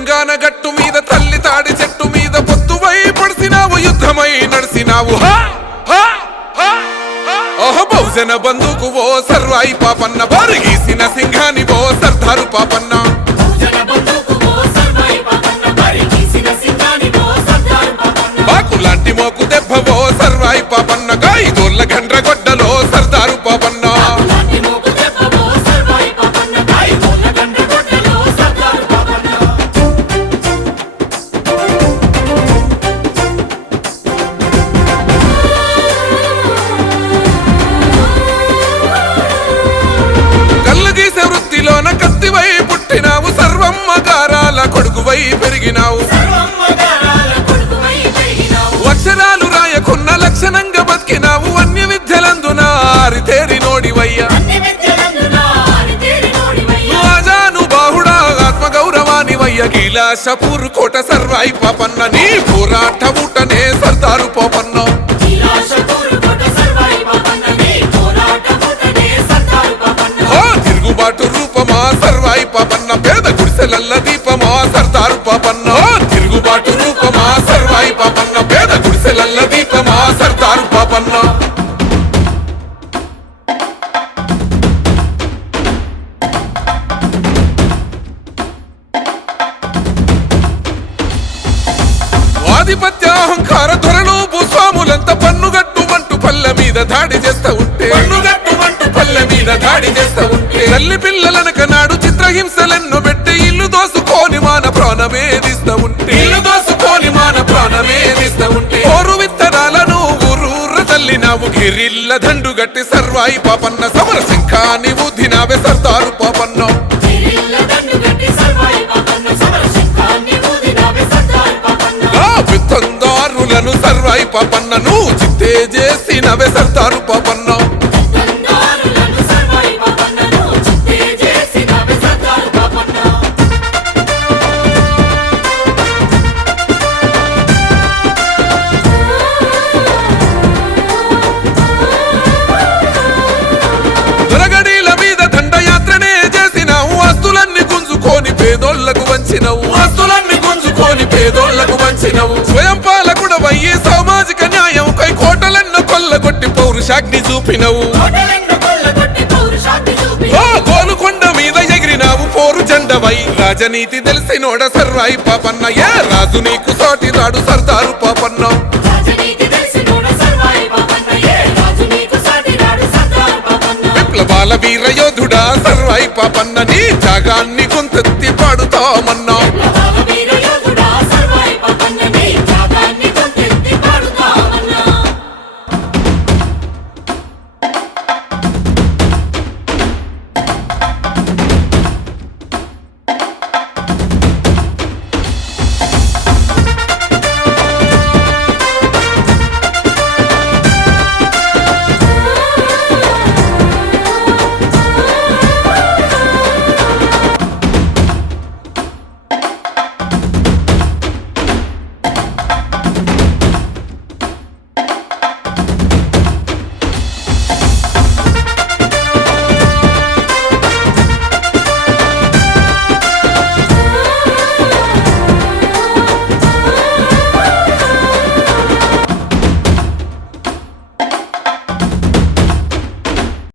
తెలంగాణ గట్టు మీద తల్లి తాడి చెట్టు మీద పొత్తువై పడిసినావు యుద్ధమై నడిసినావు బహుజన బంధుకు ఓ సర్వాయి పాపన్న బారిగీసిన సింహాని ఓ సర్దారు పాపన్న బాకులాంటి మోకు దెబ్బ ఓ సర్వాయి పాపన్న గాయిదోళ్ళ గండ్రగొడ్డలో సర్దారు పాపన్న కత్తివై పుట్టినావు సర్వమ్మ గారాల కొడుకువై పెరిగినావు అక్షరాలు రాయకున్న లక్షణంగా బతికినావు అన్య విద్యలందున ఆరితేరి నోడివయ్యా రాజాను బాహుడా ఆత్మగౌరవానివయ్య కైలాసపూర్ కోట సర్వాయి పాపన్న నీ పోరాట ఊటనే సర్దారు పాపన్న తిరుగుబాటు రూపమా సర్వాయి పాపన్న పేద గుడిసెలల్ల దీపమా సర్దారు పాపన్న తిరుగుబాటు రూపమా సర్వాయి పాపన్న పేద గుడిసెలల్ల దీపమా సర్దారు పాపన్న ఆధిపత్య అహంకార ధరలు భూస్వాములంతా పన్నుగట్టు మంటూ పల్లె మీద దాడి చేస్తా ఉంటే పల్లె మీద దాడి చేస్తా ఉంటే తల్లి పిల్లలనక నాడు చిత్రహింసలెన్నో పెట్టి ఇల్లు దోసుకొని మాన ప్రాణమేదిస్తా ఉంటే ఓరు విత్తనాలను ఊరూర తల్లినావు గిరిల్ల దండు గట్టి సర్వాయి పాపన్న సమర శంఖాన్ని ఊదినావే సర్దారు పాపన్న విత్తందారులను సర్వాయి పాపన్నను చిత్తే చేసినవే సర్దారు పాపన్న పేదోళ్లకు వంచినవు స్వయం పాలకుడవయ్యి సామాజిక న్యాయం కై కోటలెన్నో కొల్లగొట్టి పౌరుషాగ్ని చూపినవు గోలుకొండ మీద ఎగిరినావు పోరు జెండవై రాజనీతి తెలిసినోడ సర్వాయి పాపన్న ఏ రాజు నీకు సాటి రాడు సర్దారు పాపన్న విప్లవాల వీర యోధుడా సర్వాయి పాపన్న నీ